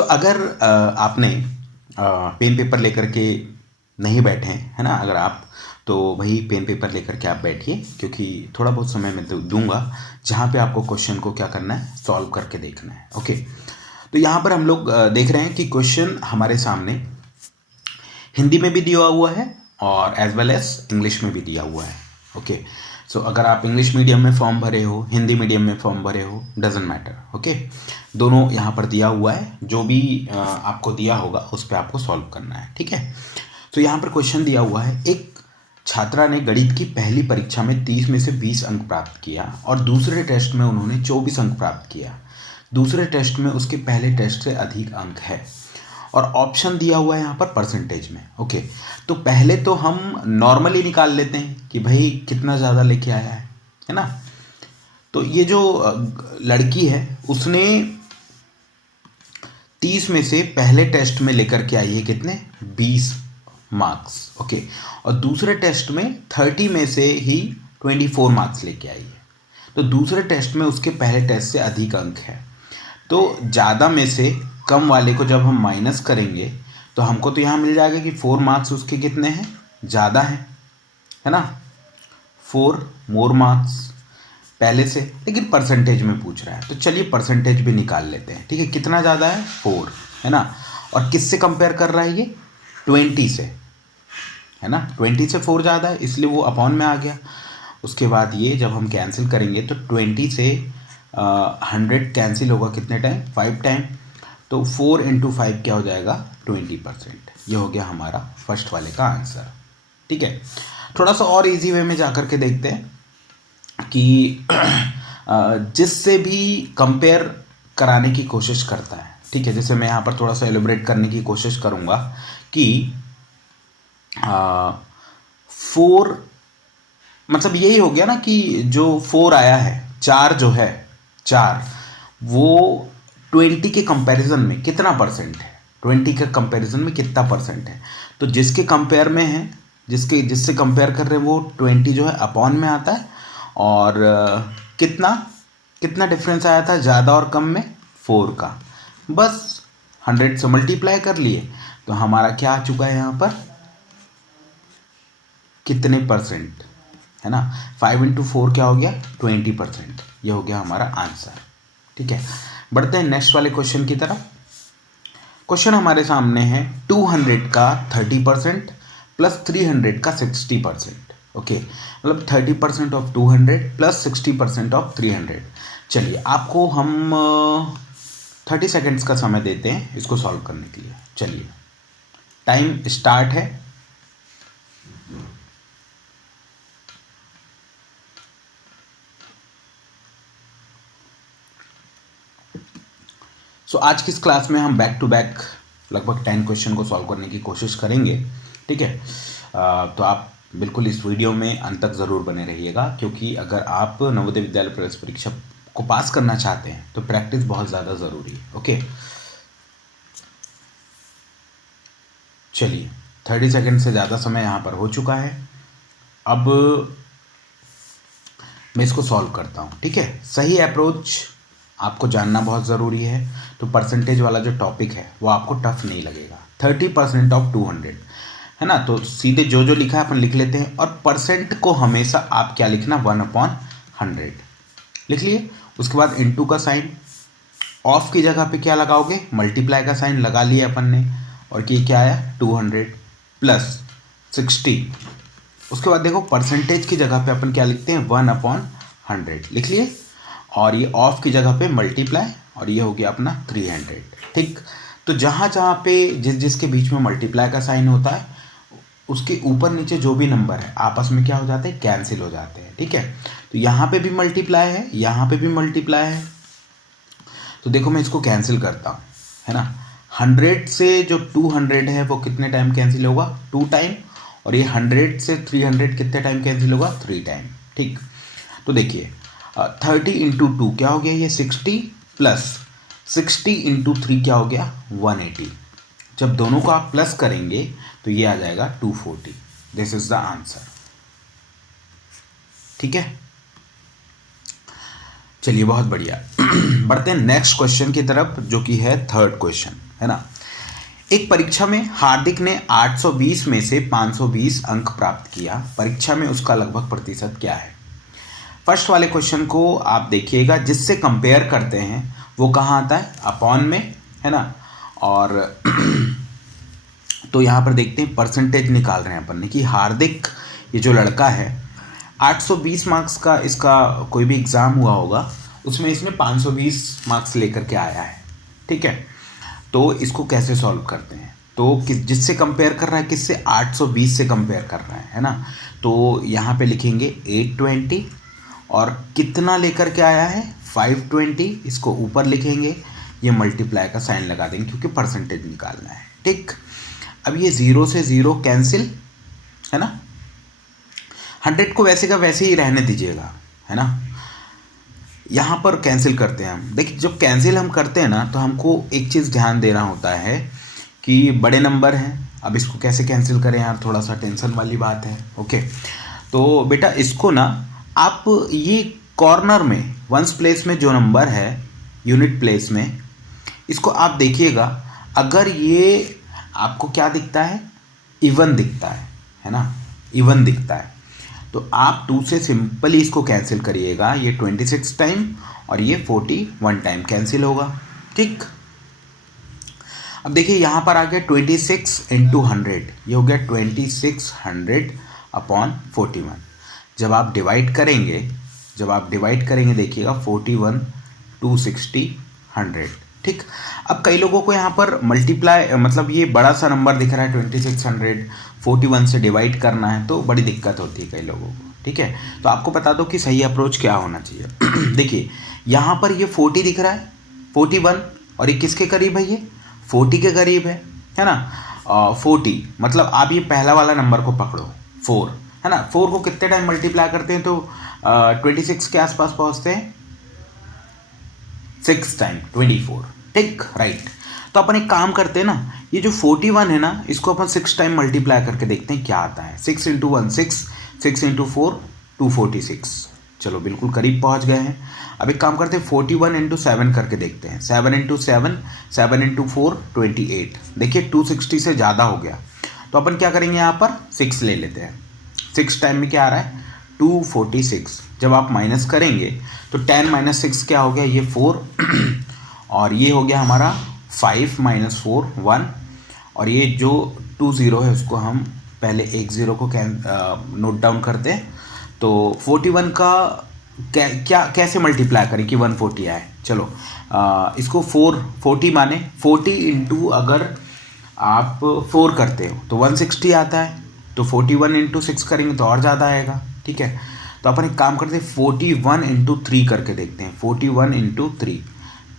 अगर आपने pen paper लेकर के नहीं बैठे हैं, है ना, अगर आप, तो वही पेन पेपर लेकर के आप बैठिए, क्योंकि थोड़ा बहुत समय मैं दूंगा जहाँ पे आपको क्वेश्चन को क्या करना है, सॉल्व करके देखना है। ओके, तो यहाँ पर हम लोग देख रहे हैं कि क्वेश्चन हमारे सामने हिंदी में भी दिया हुआ है और एज वेल एज इंग्लिश में भी दिया हुआ है। ओके, अगर आप इंग्लिश मीडियम में फॉर्म भरे हो, हिंदी मीडियम में फॉर्म भरे हो, डजेंट मैटर। ओके, दोनों यहाँ पर दिया हुआ है, जो भी आपको दिया होगा उस पर आपको सॉल्व करना है। ठीक है, यहाँ पर क्वेश्चन दिया हुआ है, एक छात्रा ने गणित की पहली परीक्षा में 30 में से 20 अंक प्राप्त किया और दूसरे टेस्ट में उन्होंने 24 अंक प्राप्त किया। दूसरे टेस्ट में उसके पहले टेस्ट से अधिक अंक है और ऑप्शन दिया हुआ है यहाँ पर परसेंटेज में। ओके, तो पहले तो हम नॉर्मली निकाल लेते हैं कि भाई कितना ज़्यादा लेके आया है ना। तो ये जो लड़की है उसने 30 में से पहले टेस्ट में लेकर के आई है कितने, 20 मार्क्स। ओके, और दूसरे टेस्ट में 30 में से ही 24 मार्क्स लेके आई है। तो दूसरे टेस्ट में उसके पहले टेस्ट से अधिक अंक है। तो ज़्यादा में से कम वाले को जब हम माइनस करेंगे तो हमको तो यहाँ मिल जाएगा कि 4 मार्क्स उसके कितने हैं, ज़्यादा हैं, है ना, 4 मोर मार्क्स पहले से। लेकिन परसेंटेज में पूछ रहा है तो चलिए परसेंटेज भी निकाल लेते हैं। ठीक है, कितना ज़्यादा है, 4, है ना। और किससे कंपेयर कर रहा है ये, 20 से, है ना। 20 से 4 ज़्यादा है इसलिए वो अपॉन में आ गया। उसके बाद ये जब हम कैंसिल करेंगे तो 20 से 100 कैंसिल होगा कितने टाइम, 5 टाइम। तो 4 × 5 क्या हो जाएगा, 20%। ये हो गया हमारा फर्स्ट वाले का आंसर। ठीक है, थोड़ा सा और इजी वे में जा कर के देखते हैं कि जिससे भी कंपेयर कराने की कोशिश करता है। ठीक है, जैसे मैं यहाँ पर थोड़ा सा एलिब्रेट करने की कोशिश करूँगा कि 4 मतलब यही हो गया ना कि जो 4 आया है, 4 जो है, 4 वो 20 के कंपैरिजन में कितना परसेंट है, 20 के कंपैरिजन में कितना परसेंट है। तो जिसके कंपेयर में है, जिससे कंपेयर कर रहे हैं वो 20 जो है अपॉन में आता है। और कितना डिफरेंस आया था ज़्यादा और कम में, 4 का। बस 100 से मल्टीप्लाई कर लिए तो हमारा क्या आ चुका है यहाँ पर, कितने परसेंट, है ना। 5 × 4 क्या हो गया, 20%। ये हो गया हमारा आंसर। ठीक है, बढ़ते हैं नेक्स्ट वाले क्वेश्चन की तरफ। क्वेश्चन हमारे सामने है 200 का 30% प्लस 300 का 60%। ओके, मतलब 30% ऑफ 200 प्लस 60% ऑफ 300। चलिए आपको हम 30 सेकेंड्स का समय देते हैं इसको सॉल्व करने के लिए। चलिए, टाइम स्टार्ट है। आज की इस क्लास में हम बैक टू बैक लगभग 10 क्वेश्चन को सॉल्व करने की कोशिश करेंगे। ठीक है, तो आप बिल्कुल इस वीडियो में अंत तक ज़रूर बने रहिएगा, क्योंकि अगर आप नवोदय विद्यालय प्रवेश परीक्षा को पास करना चाहते हैं तो प्रैक्टिस बहुत ज़्यादा ज़रूरी है। ओके, चलिए 30 सेकेंड से ज़्यादा समय यहाँ पर हो चुका है। अब मैं इसको सॉल्व करता हूँ। ठीक है, सही अप्रोच आपको जानना बहुत ज़रूरी है। तो परसेंटेज वाला जो टॉपिक है वो आपको टफ नहीं लगेगा। 30% ऑफ 200, है ना, तो सीधे जो जो लिखा है अपन लिख लेते हैं। और परसेंट को हमेशा आप क्या लिखना, 1/100 लिख लिए। उसके बाद इनटू का साइन, ऑफ की जगह पे क्या लगाओगे, मल्टीप्लाई का साइन लगा लिया अपन ने। और ये क्या आया, 200 प्लस 60। उसके बाद देखो परसेंटेज की जगह पे अपन क्या लिखते हैं, 1/100 लिख लिए। और ये ऑफ की जगह पे मल्टीप्लाई, और ये हो गया अपना 300। ठीक, तो जहाँ जहाँ पे जिसके बीच में मल्टीप्लाई का साइन होता है उसके ऊपर नीचे जो भी नंबर है आपस में क्या हो जाते हैं, कैंसिल हो जाते हैं। ठीक है, तो यहाँ पे भी मल्टीप्लाई है, यहाँ पे भी मल्टीप्लाई है। तो देखो मैं इसको कैंसिल करता हूँ, है ना। 100 से जो 200 है वो कितने टाइम कैंसिल होगा, 2 टाइम। और ये 100 से 300 कितने टाइम कैंसिल होगा, 3 टाइम। ठीक, तो देखिए 30 × 2 क्या हो गया, ये 60 प्लस 60 × 3 क्या हो गया, 180। जब दोनों को आप प्लस करेंगे तो ये आ जाएगा 240। This is the answer. ठीक है, चलिए बहुत बढ़िया। बढ़ते हैं नेक्स्ट क्वेश्चन की तरफ, जो कि है थर्ड क्वेश्चन, है ना। एक परीक्षा में हार्दिक ने 820 में से 520 अंक प्राप्त किया, परीक्षा में उसका लगभग प्रतिशत क्या है। फर्स्ट वाले क्वेश्चन को आप देखिएगा, जिससे कंपेयर करते हैं वो कहाँ आता है, अपॉन में, है ना। और तो यहाँ पर देखते हैं परसेंटेज निकाल रहे हैं अपन ने कि हार्दिक ये जो लड़का है 820 मार्क्स का इसका कोई भी एग्ज़ाम हुआ होगा, उसमें इसने 520 मार्क्स लेकर के आया है, ठीक है। तो इसको कैसे सॉल्व करते हैं, तो जिससे कंपेयर कर रहा है, किससे, 820 से कंपेयर कर रहा है ना। तो यहाँ पे लिखेंगे 820 और कितना लेकर के आया है 520, इसको ऊपर लिखेंगे, ये मल्टीप्लाई का साइन लगा देंगे क्योंकि परसेंटेज निकालना है, ठीक। अब ये 0 से 0 कैंसिल, है ना। 100 को वैसे का वैसे ही रहने दीजिएगा, है ना। यहाँ पर कैंसिल करते हैं हम। देखिए जब कैंसिल हम करते हैं ना, तो हमको एक चीज़ ध्यान देना होता है कि बड़े नंबर हैं, अब इसको कैसे कैंसिल करें यार, थोड़ा सा टेंशन वाली बात है। ओके, तो बेटा इसको ना आप ये कॉर्नर में वंस प्लेस में जो नंबर है यूनिट प्लेस में, इसको आप देखिएगा, अगर ये आपको क्या दिखता है, इवन दिखता है ना, इवन दिखता है, तो आप 2 से सिंपली इसको कैंसिल करिएगा। ये 26 टाइम और ये 41 टाइम कैंसिल होगा, ठीक। अब देखिए यहाँ पर आ गया 26 इंटू 100, ये हो गया 2600 अपॉन 41। जब आप डिवाइड करेंगे देखिएगा 41 260 100, ठीक। अब कई लोगों को यहाँ पर मल्टीप्लाई, मतलब ये बड़ा सा नंबर दिख रहा है 2600, 41 से डिवाइड करना है, तो बड़ी दिक्कत होती है कई लोगों को, ठीक है। तो आपको बता दो कि सही अप्रोच क्या होना चाहिए। देखिए यहाँ पर ये 40 दिख रहा है, 41, और ये किसके करीब है, ये 40 के करीब है ना। 40 मतलब आप ये पहला वाला नंबर को पकड़ो 4, है ना। 4 को कितने टाइम मल्टीप्लाई करते हैं तो 26 के आसपास पहुँचते हैं, 6 टाइम 24, ठीक, राइट। तो अपन एक काम करते हैं ना, ये जो 41 है ना, इसको अपन 6 टाइम मल्टीप्लाई करके देखते हैं क्या आता है। 6 इंटू 1 6, 6 इंटू 4 246, चलो बिल्कुल करीब पहुंच गए हैं। अब एक काम करते हैं 41 इंटू 7 करके देखते हैं। 7 इंटू 7, 7 इंटू 4 28, देखिए 260 से ज़्यादा हो गया, तो अपन क्या करेंगे, यहाँ पर 6 ले लेते हैं। 6 टाइम में क्या आ रहा है 246, जब आप माइनस करेंगे तो 10 माइनस 6 क्या हो गया, ये 4 और ये हो गया हमारा 5 माइनस 4 1, और ये जो 20 है उसको हम पहले 10 को नोट डाउन करते हैं। तो 41 का क्या कैसे मल्टीप्लाई करें कि 140 आए, चलो इसको 40 माने 40 इंटू अगर आप 4 करते हो तो 160 आता है, तो 41 इंटू 6 करेंगे तो और ज़्यादा आएगा, ठीक है। तो अपन एक काम करते हैं 41 इंटू 3 करके देखते हैं। 41 इंटू 3,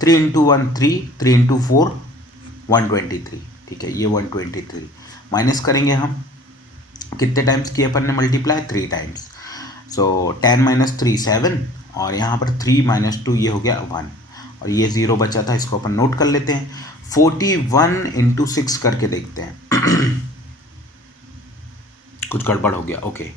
3 इंटू 1 3, 3 इंटू 4 123, ठीक है, ये 123 माइनस करेंगे हम, कितने टाइम्स किए अपन ने मल्टीप्लाई, 3 टाइम्स। सो 10 माइनस 3 7, और यहाँ पर 3 माइनस 2 ये हो गया 1, और ये 0 बचा था, इसको अपन नोट कर लेते हैं। 41 इंटू 6 करके देखते हैं। कुछ गड़बड़ हो गया, ओके,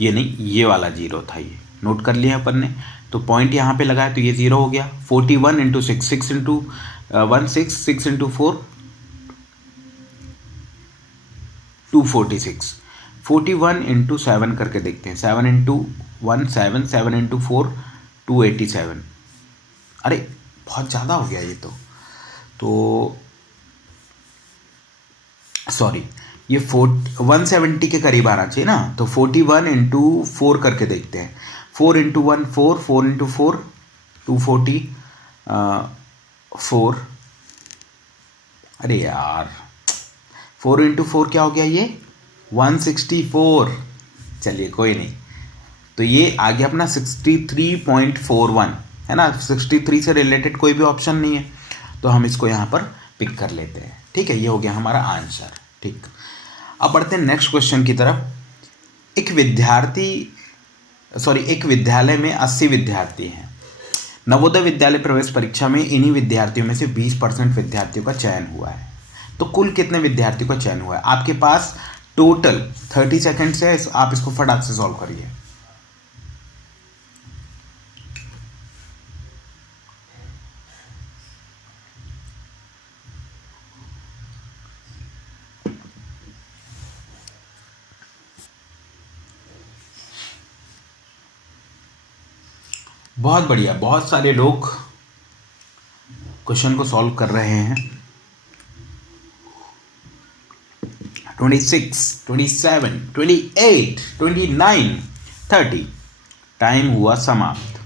ये नहीं, ये वाला 0 था, ये नोट कर लिया अपन ने, तो पॉइंट यहाँ पे लगाया तो ये 0 हो गया। 41 इंटू 6, 6 इंटू 1 6, 6 इंटू 4 246, 41 इंटू 7 करके देखते हैं। 7 इंटू 1 7, 7 इंटू 4 287, अरे बहुत ज़्यादा हो गया ये तो सॉरी, ये 170 के करीब आना चाहिए ना, तो 41 इंटू 4 करके देखते हैं। 4 इंटू 1 4, 4 इंटू 4 240, 4, अरे यार 4 इंटू 4 क्या हो गया, ये 164, चलिए कोई नहीं, तो ये आ गया अपना 63.41, है ना। 63 से रिलेटेड कोई भी ऑप्शन नहीं है, तो हम इसको यहाँ पर पिक कर लेते हैं, ठीक है, ये हो गया हमारा आंसर, ठीक। अब बढ़ते हैं नेक्स्ट क्वेश्चन की तरफ। एक विद्यालय में 80 विद्यार्थी हैं। नवोदय विद्यालय प्रवेश परीक्षा में इन्हीं विद्यार्थियों में से 20% विद्यार्थियों का चयन हुआ है, तो कुल कितने विद्यार्थियों का चयन हुआ है। आपके पास टोटल 30 सेकेंड्स है, आप इसको फटाक से सॉल्व करिए। बहुत बढ़िया, बहुत सारे लोग क्वेश्चन को सॉल्व कर रहे हैं। 26, 27, 28, 29, 30 टाइम हुआ समाप्त।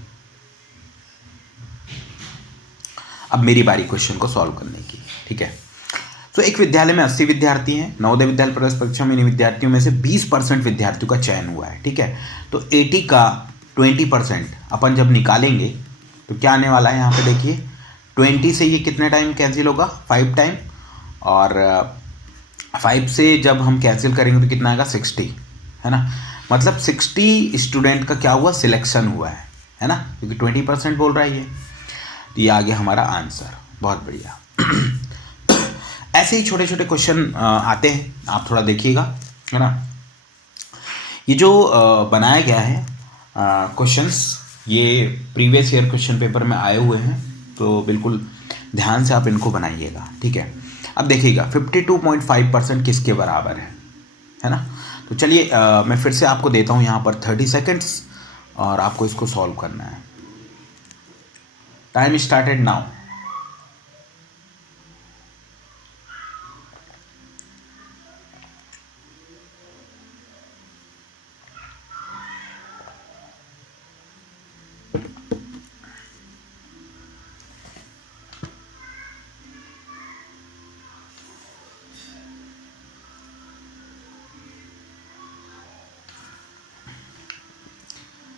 अब मेरी बारी क्वेश्चन को सॉल्व करने की, ठीक है। तो एक विद्यालय में 80 विद्यार्थी हैं। नवोदय विद्यालय प्रवेश परीक्षा में इन विद्यार्थियों में से 20% विद्यार्थियों का चयन हुआ है, ठीक है। तो 80 का 20% अपन जब निकालेंगे तो क्या आने वाला है यहाँ पे देखिए। 20 से ये कितने टाइम कैंसिल होगा, 5 टाइम, और 5 से जब हम कैंसिल करेंगे तो कितना आएगा, 60, है ना। मतलब 60 स्टूडेंट का क्या हुआ, सिलेक्शन हुआ है ना, क्योंकि 20% बोल रहा है ये। तो ये आ गया हमारा आंसर। बहुत बढ़िया। ऐसे ही छोटे छोटे क्वेश्चन आते हैं, आप थोड़ा देखिएगा, है ना। ये जो बनाया गया है क्वेश्चंस, ये प्रीवियस ईयर क्वेश्चन पेपर में आए हुए हैं, तो बिल्कुल ध्यान से आप इनको बनाइएगा, ठीक है। अब देखिएगा 52.5% किसके बराबर है ना। तो चलिए मैं फिर से आपको देता हूँ यहाँ पर 30 सेकेंड्स और आपको इसको सॉल्व करना है। Time started now.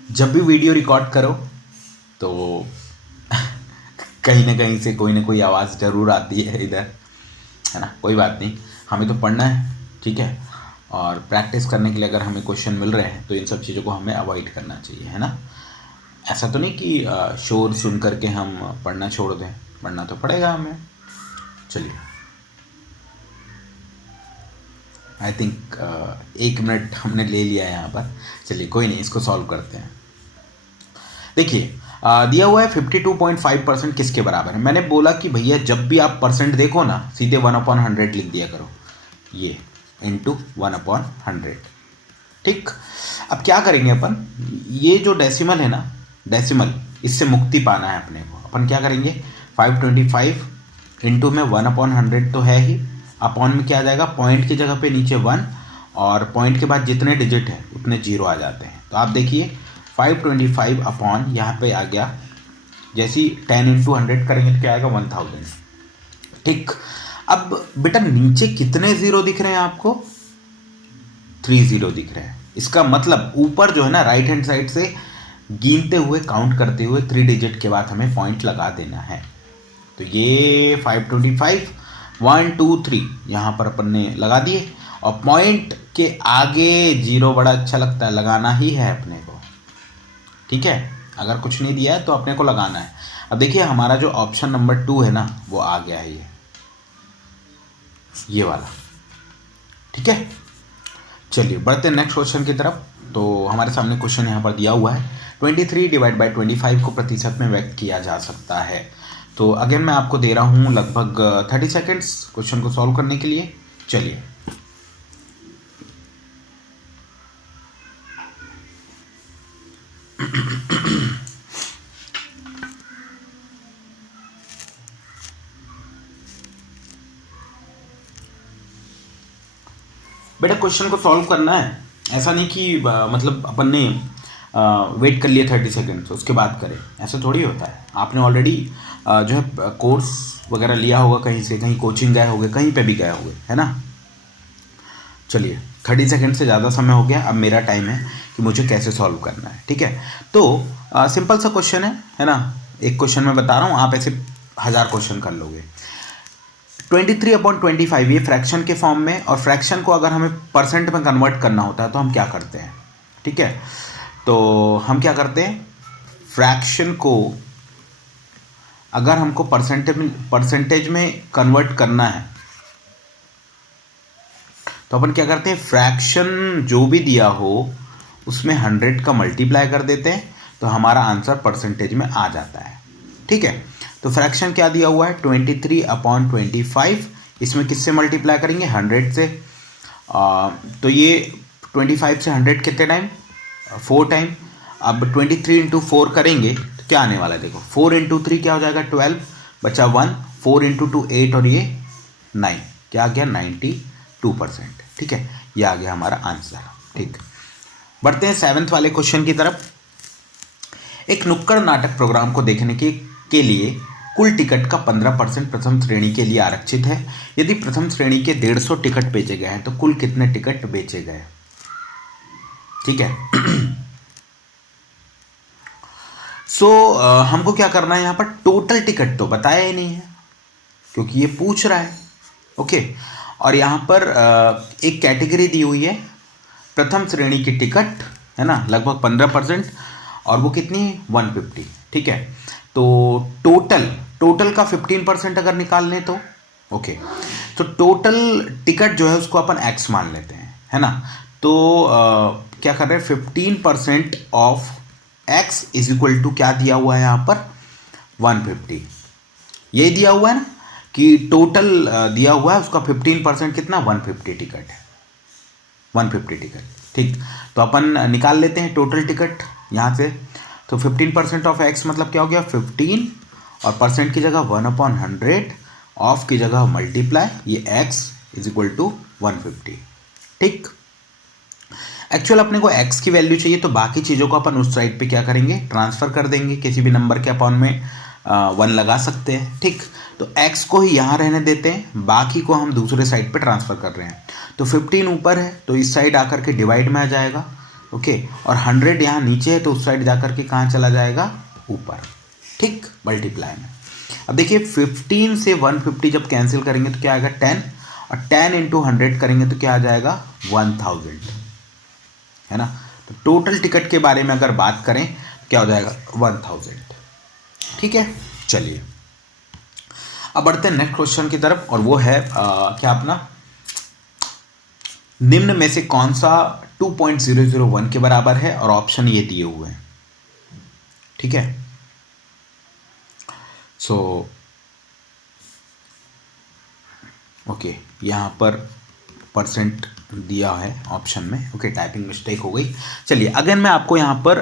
जब भी वीडियो रिकॉर्ड करो तो कहीं ना कहीं से कोई ना कोई आवाज़ ज़रूर आती है इधर, है ना। कोई बात नहीं, हमें तो पढ़ना है, ठीक है। और प्रैक्टिस करने के लिए अगर हमें क्वेश्चन मिल रहे हैं तो इन सब चीज़ों को हमें अवॉइड करना चाहिए, है ना। ऐसा तो नहीं कि शोर सुन करके हम पढ़ना छोड़ दें, पढ़ना तो पड़ेगा हमें। चलिए, आई थिंक 1 मिनट हमने ले लिया है यहाँ पर। चलिए कोई नहीं, इसको सॉल्व करते हैं। देखिए दिया हुआ है 52.5% किसके बराबर है। मैंने बोला कि भैया जब भी आप परसेंट देखो ना, सीधे 1/100 लिख दिया करो, ये इंटू 1/100, ठीक। अब क्या करेंगे अपन, ये जो डेसिमल है ना, डेसिमल, इससे मुक्ति पाना है अपने को। अपन क्या करेंगे, 525 इंटू में 1/100 तो है ही, अपॉन में क्या आ जाएगा, पॉइंट की जगह पे नीचे 1, और पॉइंट के बाद जितने डिजिट है उतने 0 आ जाते हैं। तो आप देखिए 525 अपॉन यहाँ पे आ गया, जैसे 10 इंटू 100 करेंगे तो क्या आएगा, 1000, ठीक। अब बेटा नीचे कितने जीरो दिख रहे हैं आपको, 3 जीरो दिख रहे हैं। इसका मतलब ऊपर जो है ना, राइट हैंड साइड से गिनते हुए, काउंट करते हुए 3 डिजिट के बाद हमें पॉइंट लगा देना है। तो ये 525 1 2 3 यहाँ पर अपन ने लगा दिए, और पॉइंट के आगे 0 बड़ा अच्छा लगता है, लगाना ही है अपने को, ठीक है। अगर कुछ नहीं दिया है तो अपने को लगाना है। अब देखिए हमारा जो ऑप्शन नंबर 2 है ना, वो आ गया है, ये वाला, ठीक है। चलिए बढ़ते हैं नेक्स्ट क्वेश्चन की तरफ। तो हमारे सामने क्वेश्चन यहाँ पर दिया हुआ है, 23 डिवाइड बाई 25 को प्रतिशत में व्यक्त किया जा सकता है। तो अगेन मैं आपको दे रहा हूँ लगभग 30 सेकेंड्स क्वेश्चन को सॉल्व करने के लिए। चलिए, बेटा क्वेश्चन को सॉल्व करना है, ऐसा नहीं कि मतलब अपन ने वेट कर लिया 30 सेकेंड्स उसके बाद करें, ऐसा थोड़ी होता है। आपने ऑलरेडी जो है कोर्स वगैरह लिया होगा कहीं से, कहीं कोचिंग गए होंगे, कहीं पे भी गए होंगे, है ना। चलिए 30 सेकेंड से ज़्यादा समय हो गया, अब मेरा टाइम है कि मुझे कैसे सॉल्व करना है, ठीक है। तो सिंपल सा क्वेश्चन है ना। एक क्वेश्चन मैं बता रहा हूँ, आप ऐसे 1000 क्वेश्चन कर लोगे। 23/25 ये फ्रैक्शन के फॉर्म में, और फ्रैक्शन को अगर हमें परसेंट में कन्वर्ट करना होता है तो हम क्या करते हैं, ठीक है। तो हम क्या करते हैं, फ्रैक्शन को अगर हमको परसेंटेज में कन्वर्ट करना है तो अपन क्या करते हैं, फ्रैक्शन जो भी दिया हो उसमें 100 का मल्टीप्लाई कर देते हैं, तो हमारा आंसर परसेंटेज में आ जाता है, ठीक है। तो फ्रैक्शन क्या दिया हुआ है, 23/25, इसमें किससे मल्टीप्लाई करेंगे, 100 से। तो ये 25 से 100 कितने टाइम, 4 टाइम। अब 23 इंटू 4 करेंगे तो क्या आने वाला है देखो, 4 इंटू 3 क्या हो जाएगा 12, बचा 1, 4 इंटू 2 8 और ये 9, क्या आ गया 92%। ठीक है, ये आ गया हमारा आंसर। ठीक, बढ़ते हैं 7th वाले क्वेश्चन की तरफ। एक नुक्कड़ नाटक प्रोग्राम को देखने के लिए कुल टिकट का 15% प्रथम श्रेणी के लिए आरक्षित है। यदि प्रथम श्रेणी के 150 टिकट बेचे गए हैं तो कुल कितने टिकट बेचे गए? ठीक है। हमको क्या करना है, यहाँ पर टोटल टिकट तो बताया ही नहीं है क्योंकि ये पूछ रहा है। ओके, और यहाँ पर एक कैटेगरी दी हुई है प्रथम श्रेणी की टिकट, है ना, लगभग 15%, और वो कितनी है 150। ठीक है, तो टोटल का 15% अगर निकाल लें तो ओके, तो टोटल टिकट जो है उसको अपन x मान लेते हैं, है ना। तो क्या कर रहे हैं, 15% off x is equal to क्या दिया हुआ है यहाँ पर 150, यही दिया हुआ है ना कि टोटल दिया हुआ है उसका 15% कितना 150 टिकट है, 150 टिकट। ठीक, तो अपन निकाल लेते हैं टोटल टिकट यहाँ से। तो 15% ऑफ x मतलब क्या हो गया 15, और परसेंट की जगह 1/100, ऑफ की जगह मल्टीप्लाई, ये x इज इक्वल टू 150। ठीक, एक्चुअल अपने को x की वैल्यू चाहिए तो बाकी चीज़ों को अपन उस साइड पे क्या करेंगे, ट्रांसफ़र कर देंगे, किसी भी नंबर के अपॉन में 1 लगा सकते हैं। ठीक, तो x को ही यहाँ रहने देते हैं, बाकी को हम दूसरे साइड पे ट्रांसफ़र कर रहे हैं। तो 15 ऊपर है तो इस साइड आकर के डिवाइड में आ जाएगा, ओके, और 100 यहाँ नीचे है तो उस साइड जाकर के कहाँ चला जाएगा, ऊपर। ठीक, मल्टीप्लाई में। अब देखिए 15 से 150 जब कैंसिल करेंगे तो क्या आएगा 10, और 10 इंटू 100 करेंगे तो क्या आ जाएगा 1000, है ना। तो टोटल टिकट के बारे में अगर बात करें क्या हो जाएगा 1000। ठीक है, चलिए अब बढ़ते हैं नेक्स्ट क्वेश्चन की तरफ, और वो है क्या अपना, निम्न में से कौन सा 2.001 के बराबर है, और ऑप्शन ये दिए हुए हैं। ठीक है, ओके, यहाँ पर परसेंट दिया है ऑप्शन में, ओके, टाइपिंग मिस्टेक हो गई। चलिए अगर मैं आपको यहाँ पर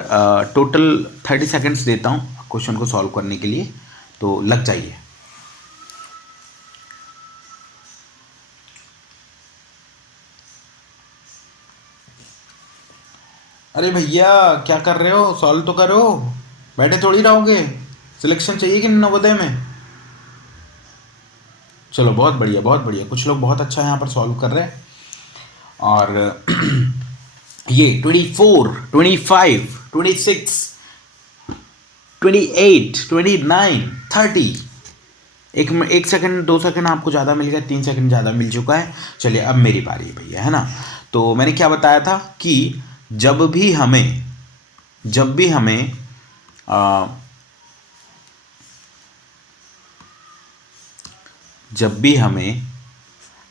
टोटल 30 सेकेंड्स देता हूँ क्वेश्चन को सॉल्व करने के लिए, तो लग जाइए। अरे भैया क्या कर रहे हो, सॉल्व तो करो, बैठे थोड़ी रहोगे, सिलेक्शन चाहिए कि नवोदय में। चलो बहुत बढ़िया बहुत बढ़िया, कुछ लोग बहुत अच्छा यहाँ पर सॉल्व कर रहे हैं। और ये 24, 25, 26, 28, 29, 30, एक सेकंड 2 सेकंड आपको ज़्यादा मिल गया, 3 सेकंड ज़्यादा मिल चुका है। चलिए अब मेरी बारी है भैया, है ना। तो मैंने क्या बताया था कि जब भी हमें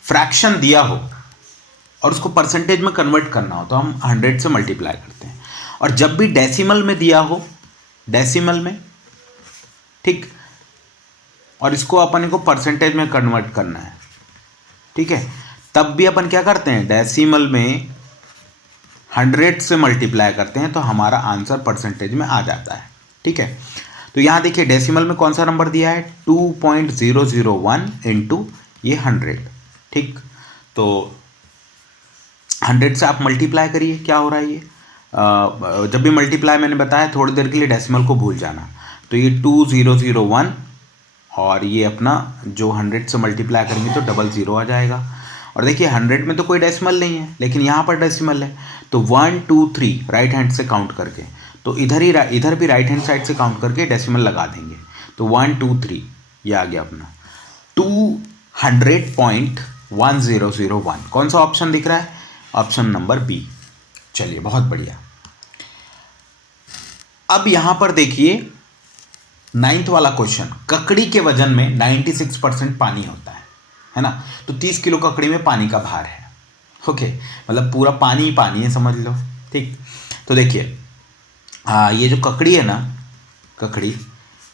फ्रैक्शन दिया हो और उसको परसेंटेज में कन्वर्ट करना हो तो हम 100 से मल्टीप्लाई करते हैं, और जब भी डेसिमल में दिया हो, डेसिमल में, ठीक, और इसको अपन को परसेंटेज में कन्वर्ट करना है, ठीक है, तब भी अपन क्या करते हैं, डेसिमल में 100 से मल्टीप्लाई करते हैं तो हमारा आंसर परसेंटेज में आ जाता है। ठीक है, तो यहाँ देखिए डेसिमल में कौन सा नंबर दिया है 2.001 इंटू ये 100। ठीक, तो 100 से आप मल्टीप्लाई करिए, क्या हो रहा है ये, जब भी मल्टीप्लाई मैंने बताया थोड़ी देर के लिए डेसिमल को भूल जाना, तो ये 2001, और ये अपना जो 100 से मल्टीप्लाई करेंगे तो 00 आ जाएगा। और देखिए 100 में तो कोई डेसिमल नहीं है, लेकिन यहाँ पर डेसिमल है, तो 1 2 3 राइट हैंड से काउंट करके, तो इधर भी राइट हैंड साइड से काउंट करके डेसिमल लगा देंगे, तो 1 2 3 ये आ गया अपना 200.1001। कौन सा ऑप्शन दिख रहा है, ऑप्शन नंबर बी। चलिए बहुत बढ़िया। अब यहां पर देखिए 9th वाला क्वेश्चन, ककड़ी के वजन में 96% पानी होता है ना, तो 30 किलो ककड़ी में पानी का भार है, ओके, मतलब पूरा पानी ही पानी है समझ लो। ठीक, तो देखिए ये जो ककड़ी है ना, ककड़ी,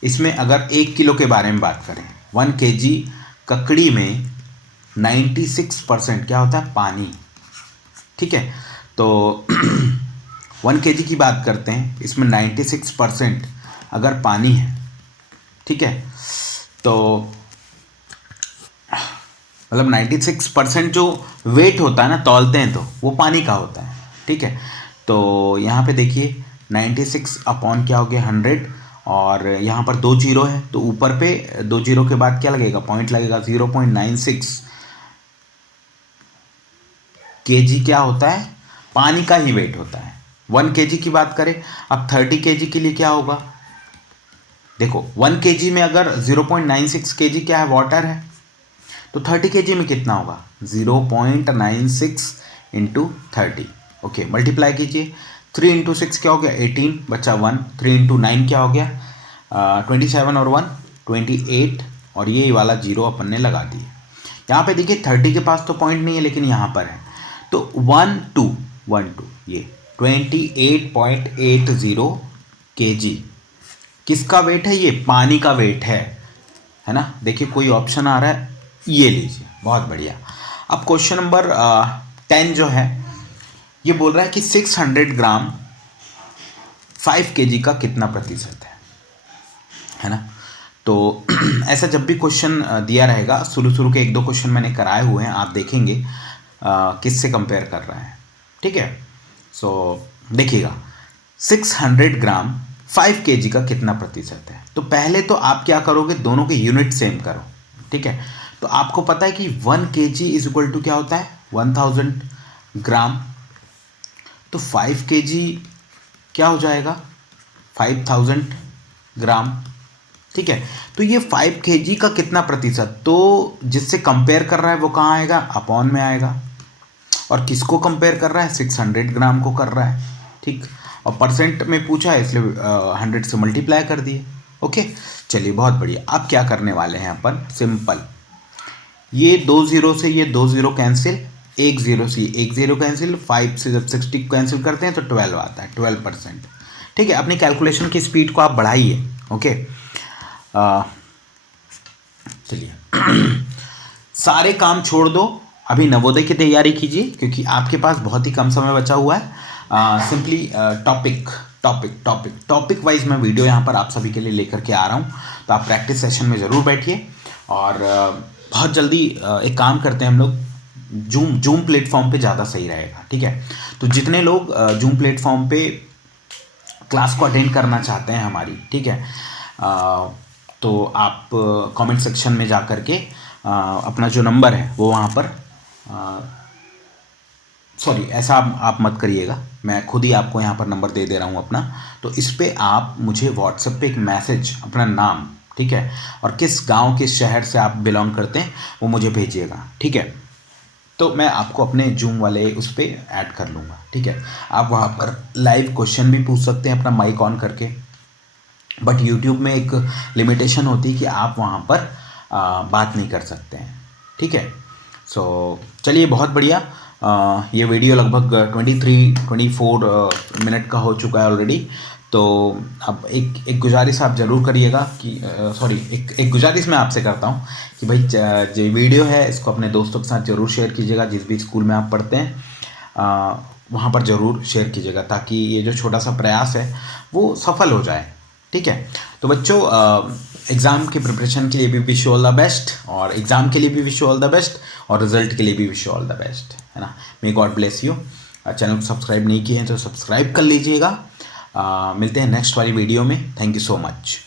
इसमें अगर 1 किलो के बारे में बात करें, 1 kg ककड़ी में 96% क्या होता है, पानी। ठीक है, तो 1 kg की बात करते हैं, इसमें 96% अगर पानी है, ठीक है, तो मतलब 96% जो वेट होता है ना, तौलते हैं तो वो पानी का होता है, ठीक है। तो यहाँ पे देखिए 96 अपॉन क्या हो गया 100, और यहाँ पर 2 जीरो है तो ऊपर पे 2 जीरो के बाद क्या लगेगा, पॉइंट लगेगा। 0.96 केजी क्या होता है, पानी का ही वेट होता है। 1 केजी की बात करें, अब 30 केजी के लिए क्या होगा, देखो 1 केजी में अगर 0.96 केजी क्या है, वाटर है, तो 30 केजी में कितना होगा, 0.96 इंटू 30। ओके, मल्टीप्लाई कीजिए, 3 इंटू 6 क्या हो गया 18, बचा 1, 3 इंटू 9 क्या हो गया 27 और 1 28, और ये वाला जीरो अपन ने लगा दिए। यहाँ पे देखिए 30 के पास तो पॉइंट नहीं है, लेकिन यहाँ पर है, तो 1 2 ये 28.80 केजी किसका वेट है, ये पानी का वेट है ना। देखिए कोई ऑप्शन आ रहा है, ये लीजिए, बहुत बढ़िया। अब क्वेश्चन नंबर 10 जो है, ये बोल रहा है कि 600 ग्राम 5 केजी का कितना प्रतिशत है ना। तो ऐसा जब भी क्वेश्चन दिया रहेगा, शुरू के 1-2 क्वेश्चन मैंने कराए हुए हैं, आप देखेंगे किससे कंपेयर कर रहा है, ठीक है। सो देखिएगा 600 ग्राम 5 केजी का कितना प्रतिशत है। तो पहले तो आप क्या करोगे, दोनों के यूनिट सेम करो, ठीक है। तो आपको पता है कि 1 केजी इज इक्वल टू क्या होता है, 1000 ग्राम। तो 5 केजी क्या हो जाएगा, 5000 ग्राम, ठीक है। तो ये 5 केजी का कितना प्रतिशत, तो जिससे कंपेयर कर रहा है वो कहाँ आएगा, अपॉन में आएगा। और किसको कंपेयर कर रहा है, 600 ग्राम को कर रहा है, ठीक। और परसेंट में पूछा है, इसलिए 100 से मल्टीप्लाई कर दिए। ओके, चलिए बहुत बढ़िया। अब क्या करने वाले हैं अपन, सिंपल, ये 2 जीरो से ये 2 जीरो कैंसिल, 1 जीरो से 1 जीरो कैंसिल, 5 से जब 60 कैंसिल करते हैं तो 12 आता है, 12%, ठीक है। अपनी कैलकुलेशन की स्पीड को आप बढ़ाइए। ओके, चलिए सारे काम छोड़ दो, अभी नवोदय की तैयारी कीजिए, क्योंकि आपके पास बहुत ही कम समय बचा हुआ है। सिंपली टॉपिक वाइज मैं वीडियो यहाँ पर आप सभी के लिए लेकर के आ रहा हूँ, तो आप प्रैक्टिस सेशन में ज़रूर बैठिए। और बहुत जल्दी एक काम करते हैं हम लोग, जूम प्लेटफॉर्म पे ज़्यादा सही रहेगा, ठीक है। तो जितने लोग जूम प्लेटफॉर्म पे क्लास को अटेंड करना चाहते हैं हमारी, ठीक है, तो आप कमेंट सेक्शन में जा कर के अपना जो नंबर है वो वहाँ पर, सॉरी ऐसा आप मत करिएगा, मैं खुद ही आपको यहाँ पर नंबर दे रहा हूँ अपना। तो इस पर आप मुझे व्हाट्सएप पे एक मैसेज, अपना नाम, ठीक है, और किस गांव किस शहर से आप बिलोंग करते हैं वो मुझे भेजिएगा, ठीक है। तो मैं आपको अपने जूम वाले उस पर ऐड कर लूँगा, ठीक है। आप वहाँ पर लाइव क्वेश्चन भी पूछ सकते हैं अपना माइक ऑन करके, बट यूट्यूब में एक लिमिटेशन होती है कि आप वहाँ पर बात नहीं कर सकते हैं, ठीक है। सो चलिए बहुत बढ़िया। ये वीडियो लगभग 23-24 मिनट का हो चुका है ऑलरेडी। तो अब एक गुजारिश आप ज़रूर करिएगा कि सॉरी एक गुजारिश मैं आपसे करता हूँ कि भाई जो वीडियो है इसको अपने दोस्तों के साथ ज़रूर शेयर कीजिएगा, जिस भी स्कूल में आप पढ़ते हैं वहाँ पर ज़रूर शेयर कीजिएगा, ताकि ये जो छोटा सा प्रयास है वो सफल हो जाए, ठीक है। तो बच्चों एग्ज़ाम के प्रिपरेशन के लिए भी wish you all the best, और एग्ज़ाम के लिए भी wish you all the best, और रिजल्ट के लिए भी wish you all the best, है ना। May God bless you. Channel को सब्सक्राइब नहीं किए हैं तो सब्सक्राइब कर लीजिएगा। मिलते हैं नेक्स्ट वाली वीडियो में। Thank you so much.